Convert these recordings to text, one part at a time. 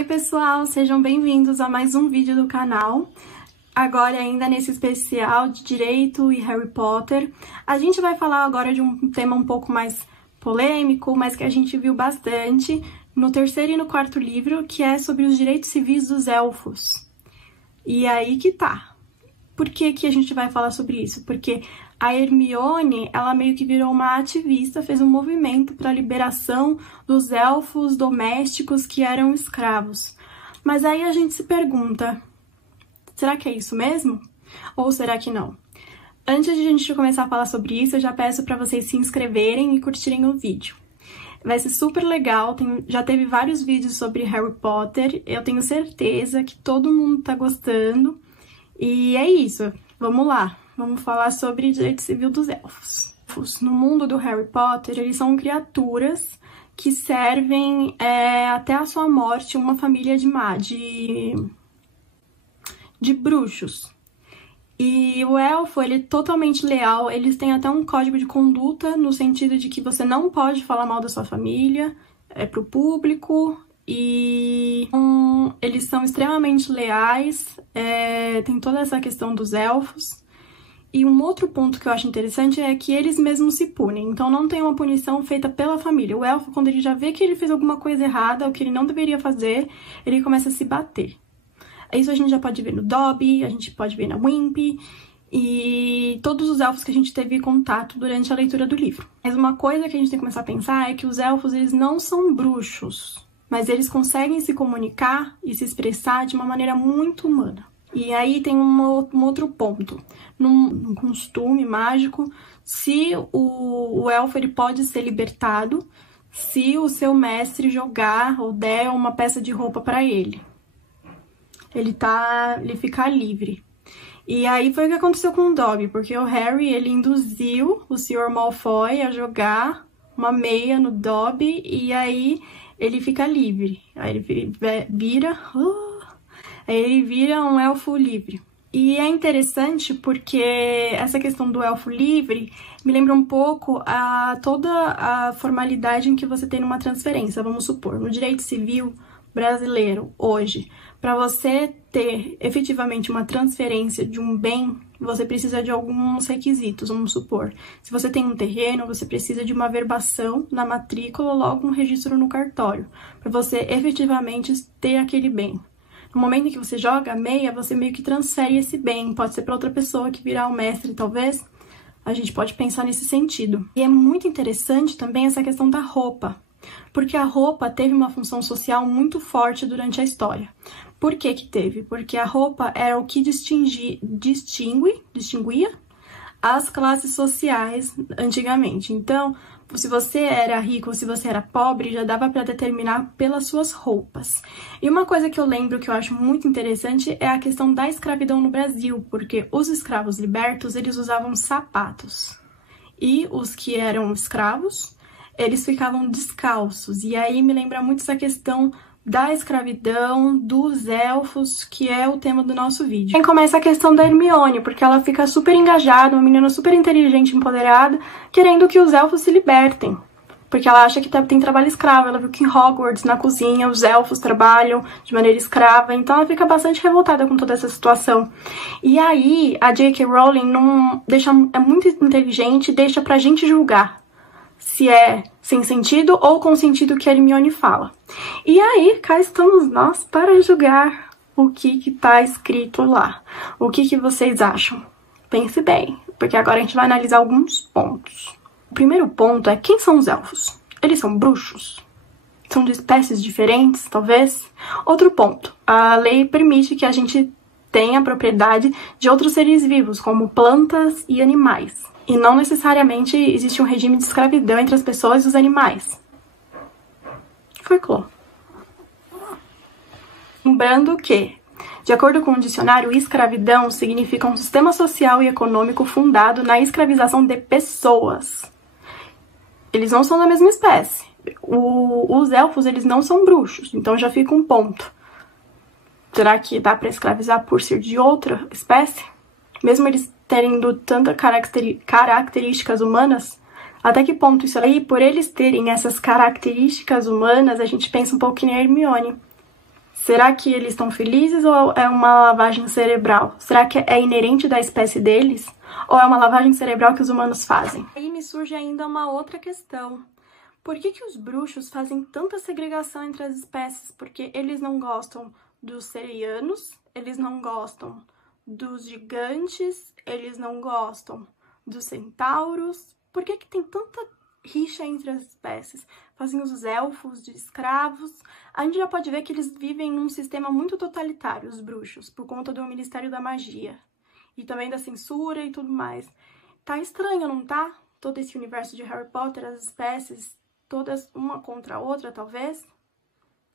Oi pessoal, sejam bem-vindos a mais um vídeo do canal. Agora ainda nesse especial de Direito e Harry Potter. A gente vai falar agora de um tema um pouco mais polêmico, mas que a gente viu bastante no terceiro e no quarto livro, que é sobre os direitos civis dos elfos. E aí que tá. Por que que a gente vai falar sobre isso? Porque a Hermione, ela meio que virou uma ativista, fez um movimento para a liberação dos elfos domésticos que eram escravos. Mas aí a gente se pergunta, será que é isso mesmo? Ou será que não? Antes de a gente começar a falar sobre isso, eu já peço para vocês se inscreverem e curtirem o vídeo. Vai ser super legal, já teve vários vídeos sobre Harry Potter, eu tenho certeza que todo mundo tá gostando. E é isso, vamos lá. Vamos falar sobre direito civil dos elfos. No mundo do Harry Potter, eles são criaturas que servem até a sua morte uma família de bruxos. E o elfo, ele é totalmente leal, eles têm até um código de conduta no sentido de que você não pode falar mal da sua família, pro público, e eles são extremamente leais, tem toda essa questão dos elfos. E um outro ponto que eu acho interessante é que eles mesmos se punem, então não tem uma punição feita pela família. O elfo, quando ele já vê que ele fez alguma coisa errada, o que ele não deveria fazer, ele começa a se bater. Isso a gente já pode ver no Dobby, a gente pode ver na Wimpy e todos os elfos que a gente teve contato durante a leitura do livro. Mas uma coisa que a gente tem que começar a pensar é que os elfos, eles não são bruxos, mas eles conseguem se comunicar e se expressar de uma maneira muito humana. E aí tem um outro ponto. Num costume mágico, se o elfo ele pode ser libertado se o seu mestre jogar ou der uma peça de roupa para ele. Ele fica livre. E aí foi o que aconteceu com o Dobby, porque o Harry ele induziu o Sr. Malfoy a jogar uma meia no Dobby e aí ele fica livre. Aí ele vira um elfo livre. E é interessante porque essa questão do elfo livre me lembra um pouco toda a formalidade em que você tem numa transferência. Vamos supor, no direito civil brasileiro, hoje, para você ter efetivamente uma transferência de um bem, você precisa de alguns requisitos, vamos supor. Se você tem um terreno, você precisa de uma averbação na matrícula, logo um registro no cartório, para você efetivamente ter aquele bem. No momento em que você joga a meia, você meio que transfere esse bem. Pode ser para outra pessoa que virá o mestre, talvez. A gente pode pensar nesse sentido. E é muito interessante também essa questão da roupa. Porque a roupa teve uma função social muito forte durante a história. Por que que teve? Porque a roupa era o que distinguia as classes sociais antigamente. Então, se você era rico ou se você era pobre, já dava para determinar pelas suas roupas. E uma coisa que eu lembro que eu acho muito interessante é a questão da escravidão no Brasil, porque os escravos libertos, eles usavam sapatos. E os que eram escravos, eles ficavam descalços. E aí me lembra muito essa questão da escravidão, dos elfos, que é o tema do nosso vídeo. Aí começa a questão da Hermione, porque ela fica super engajada, uma menina super inteligente, empoderada, querendo que os elfos se libertem. Porque ela acha que tem trabalho escravo, ela viu que em Hogwarts, na cozinha, os elfos trabalham de maneira escrava, então ela fica bastante revoltada com toda essa situação. E aí, a J.K. Rowling é muito inteligente, deixa pra gente julgar se é sem sentido ou com o sentido que a Hermione fala. E aí, cá estamos nós para julgar o que tá escrito lá. O que vocês acham? Pense bem, porque agora a gente vai analisar alguns pontos. O primeiro ponto é, quem são os elfos? Eles são bruxos? São de espécies diferentes, talvez? Outro ponto, a lei permite que a gente tenha propriedade de outros seres vivos, como plantas e animais. E não necessariamente existe um regime de escravidão entre as pessoas e os animais. Folclore. Lembrando que, de acordo com o dicionário, escravidão significa um sistema social e econômico fundado na escravização de pessoas. Eles não são da mesma espécie. Os elfos, eles não são bruxos, então já fica um ponto. Será que dá para escravizar por ser de outra espécie? Mesmo eles tendo tantas características humanas, até que ponto isso aí, por eles terem essas características humanas, a gente pensa um pouco em Hermione. Será que eles estão felizes ou é uma lavagem cerebral? Será que é inerente da espécie deles? Ou é uma lavagem cerebral que os humanos fazem? Aí me surge ainda uma outra questão. Por que os bruxos fazem tanta segregação entre as espécies? Porque eles não gostam dos serianos, eles não gostam dos gigantes, eles não gostam dos centauros. Por que tem tanta rixa entre as espécies? Fazem os elfos de escravos. A gente já pode ver que eles vivem num sistema muito totalitário, os bruxos, por conta do Ministério da Magia. E também da censura e tudo mais. Tá estranho, não tá? Todo esse universo de Harry Potter, as espécies, todas uma contra a outra, talvez?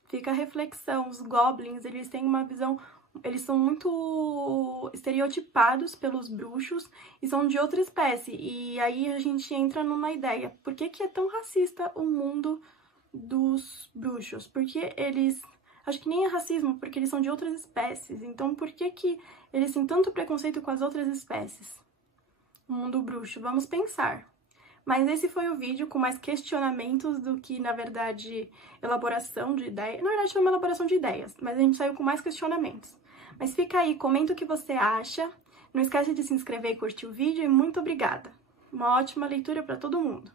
Fica a reflexão. Os goblins, eles têm uma visão... Eles são muito estereotipados pelos bruxos e são de outra espécie. E aí a gente entra numa ideia. Por que é tão racista o mundo dos bruxos? Porque eles... Acho que nem é racismo, porque eles são de outras espécies. Então por que eles têm tanto preconceito com as outras espécies? O mundo bruxo. Vamos pensar. Mas esse foi o vídeo com mais questionamentos do que, na verdade, elaboração de ideias. Na verdade, foi uma elaboração de ideias, mas a gente saiu com mais questionamentos. Mas fica aí, comenta o que você acha. Não esquece de se inscrever e curtir o vídeo e muito obrigada. Uma ótima leitura para todo mundo.